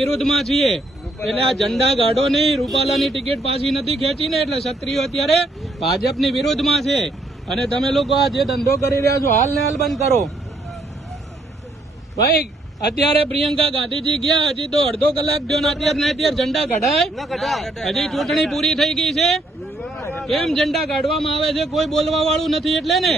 વિરોધમાં છીએ એટલે આ ઝંડા ગાઢો નહીં, રૂપાલાની ટિકિટ પાછી નથી ખેંચીને એટલે ક્ષત્રિયો અત્યારે ભાજપની વિરોધમાં છે. અને તમે લોકો આ જે ધંધો કરી રહ્યા છો હાલ ને હાલ બંધ કરો ભાઈ. અત્યારે પ્રિયંકા ગાંધીજી ગયા, હજી તો અડધો કલાક થયો ને અત્યારે ઝંડા કઢાય? હજી ચૂંટણી પૂરી થઈ ગઈ છે, કેમ ઝંડા કાઢવામાં આવે છે? કોઈ બોલવા વાળું નથી એટલે ને.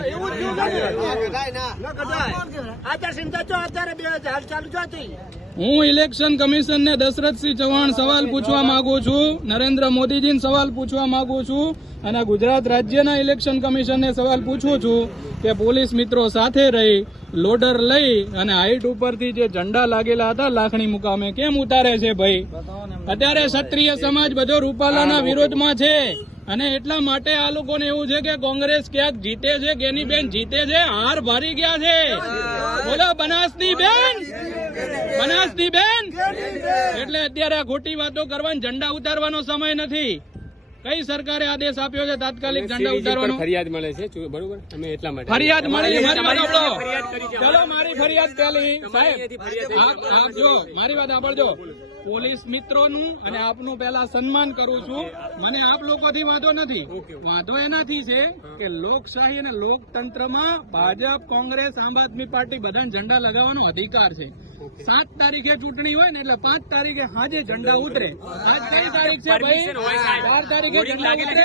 હું ઇલેક્શન કમિશનને દશરથસિંહ ચૌહાણ સવાલ પૂછવા માંગુ છું, નરેન્દ્ર મોદીજીને સવાલ પૂછવા માંગુ છું અને ગુજરાત રાજ્યના ઇલેક્શન કમિશનને સવાલ પૂછું છું કે પોલીસ મિત્રો સાથે રહી લોડર લઈ અને હાઈટ ઉપરથી જે ઝંડા લાગેલા હતા લાખણી મુકામે કેમ ઉતારે છે ભાઈ? અત્યારે ક્ષત્રિય સમાજ બધો રૂપાલાના વિરોધમાં છે અને એટલા માટે આ લોકોને એવું છે કે કોંગ્રેસ ક્યાંક જીતે છે, ગેનીબેન જીતે છે, હાર ભારી ગયા છે. બોલો બનાસની બેન, બનાસની બેન. એટલે અત્યારે આ ખોટી વાતો કરવાની, ઝંડા ઉતારવાનો સમય નથી. કઈ સરકારે આદેશ આપ્યો છે તાત્કાલિક ઝંડા ઉતારવાનો? ફરિયાદ મળે છે, બરોબર? અમે એટલા માટે ફરિયાદ મળી. ચલો મારી ફરિયાદ પેલી સાહેબ આપજો, મારી વાત સાંભળજો. પોલીસ મિત્રોનું અને આપનું પહેલા સન્માન કરું છું. મને આપ લોકોથી વાંધો નથી, વાંધો એનાથી છે કે લોકશાહી અને લોકતંત્રમાં ભાજપ, કોંગ્રેસ, આમ આદમી પાર્ટી બધાને ઝંડા લગાવવાનો અધિકાર છે. 7 તારીખે ચૂંટણી હોય ને એટલે 5 તારીખે હાજે ઝંડા ઉતરે. આજ કઈ તારીખ છે ભાઈ? 4 તારીખે ઝંડા ઉતરે.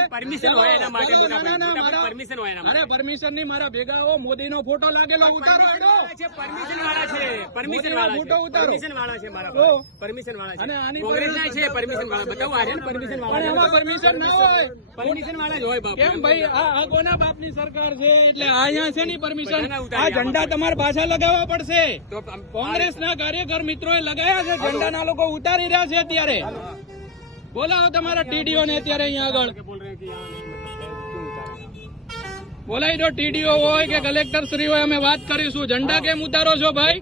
અરે પરમિશન ની મારા ભેગા આવો, મોદીનો ફોટો લાગેલો ઉતારો. ફોટો ઉતારો. અને આની પરમિશન ના હોય, કેમ ભાઈ? આ કોના બાપની સરકાર છે એટલે અહીંયા છે ની પરમિશન? આ ઝંડા તમારે પાછા લગાવવા પડશે. કોંગ્રેસના કાર્યકર મિત્રોએ લગાયા છે ઝંડા, ના લોકો ઉતારી રહ્યા છે. અત્યારે બોલાવો તમારા ટીડીઓ ને અત્યારે અહીંયા આગળ બોલાવી દો. ટીડીઓ હોય કે કલેક્ટર શ્રી હોય, અમે વાત કરીશું. ઝંડા કેમ ઉતારો છો ભાઈ?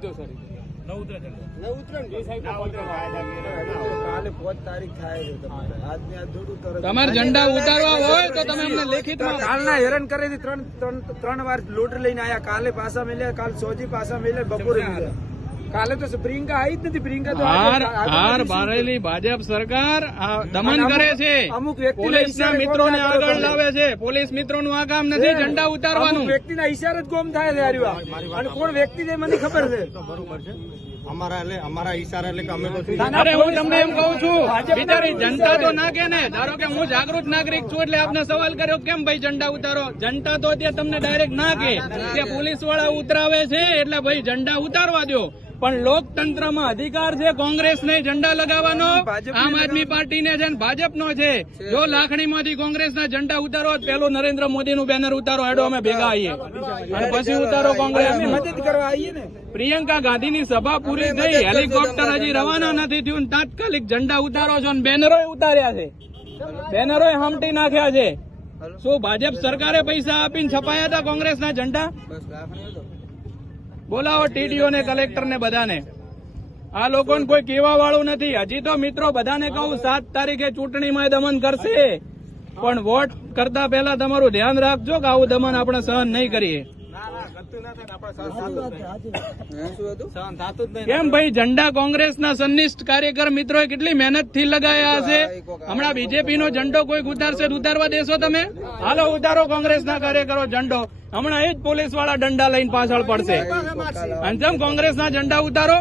તમારે ઝંડા ઉતારવા હોય તો તમે અમને લેખિતમાં. કાલના હેરાન કરે છે, 3 વાર લોટર લઈને આયા. કાલે પાછા મળ્યા, કાલ સોજી પાછા મળ્યા, બપોરે મળ્યા. કાલે તો પ્રિયંકા આવી જ નથી. પ્રિયંકા તો હાર બારેલી ભાજપ સરકાર દમન કરે છે, અમુક પોલીસના મિત્રોને આગળ લાવે છે. પોલીસ મિત્રોનું આ કામ નથી ઝંડા ઉતારવાનું. વ્યક્તિના ઈશારે જ કોમ થાય છે. અને કોણ વ્યક્તિ છે મને ખબર છે. અમારા ઈશારા એટલે અમે તો અરે હું તમને એમ કહું છું, બિચારી જનતા તો ના કે ને. ધારો કે હું જાગૃત નાગરિક છું એટલે આપને સવાલ કર્યો કેમ ભાઈ ઝંડા ઉતારો. જનતા તો ત્યાં તમને ડાયરેક્ટ ના કે પોલીસ વાળા ઉતરાવે છે એટલે ભાઈ ઝંડા ઉતારવા દો. પણ લોકતંત્રમાં અધિકાર છે કોંગ્રેસને ઝંડા લગાવવાનો, આમ આદમી પાર્ટીને છે ને ભાજપનો છે. જો લાખણીમાંથી કોંગ્રેસના ઝંડા ઉતારો, પેલું નરેન્દ્ર મોદીનું બેનર ઉતારો, હેડો અમે ભેગા આવીએ અને પછી ઉતારો કોંગ્રેસની. મદદ કરવા આવીએ ને. પ્રિયંકા ગાંધીની સભા પૂરી થઈ, હેલિકોપ્ટર હજી રવાના નથી થયું, તાત્કાલિક ઝંડા ઉતારો છો. બેનરો ઉતાર્યા છે, બેનરો હમટી નાખ્યા છે. શું ભાજપ સરકારે પૈસા આપીને છપાયા હતા કોંગ્રેસના ઝંડા? બોલાવો ટીડીઓ ને, કલેક્ટર ને, બધાને. આ લોકોને કોઈ કહેવા વાળું નથી. હજી તો મિત્રો બધાને કહું 7 તારીખે ચૂંટણીમાં દમન કરશે, પણ વોટ કરતા પહેલા તમારું ધ્યાન રાખજો કે આવું દમન આપણે સહન નહીં કરીએ. કેમ ભાઈ? ઝંડા કોંગ્રેસના સન્નિષ્ઠ કાર્યકર મિત્રોએ કેટલી મહેનત થી લગાયા હશે. હમણાં બીજેપી નો ઝંડો કોઈ ઉતારશે, ઉતારવા દેશો તમે? હાલો ઉતારો કોંગ્રેસના કાર્યકરો ઝંડો. હમણાં એ જ પોલીસ વાળા દંડા લઈને પાછળ પડશે. અને જેમ કોંગ્રેસના ઝંડા ઉતારો.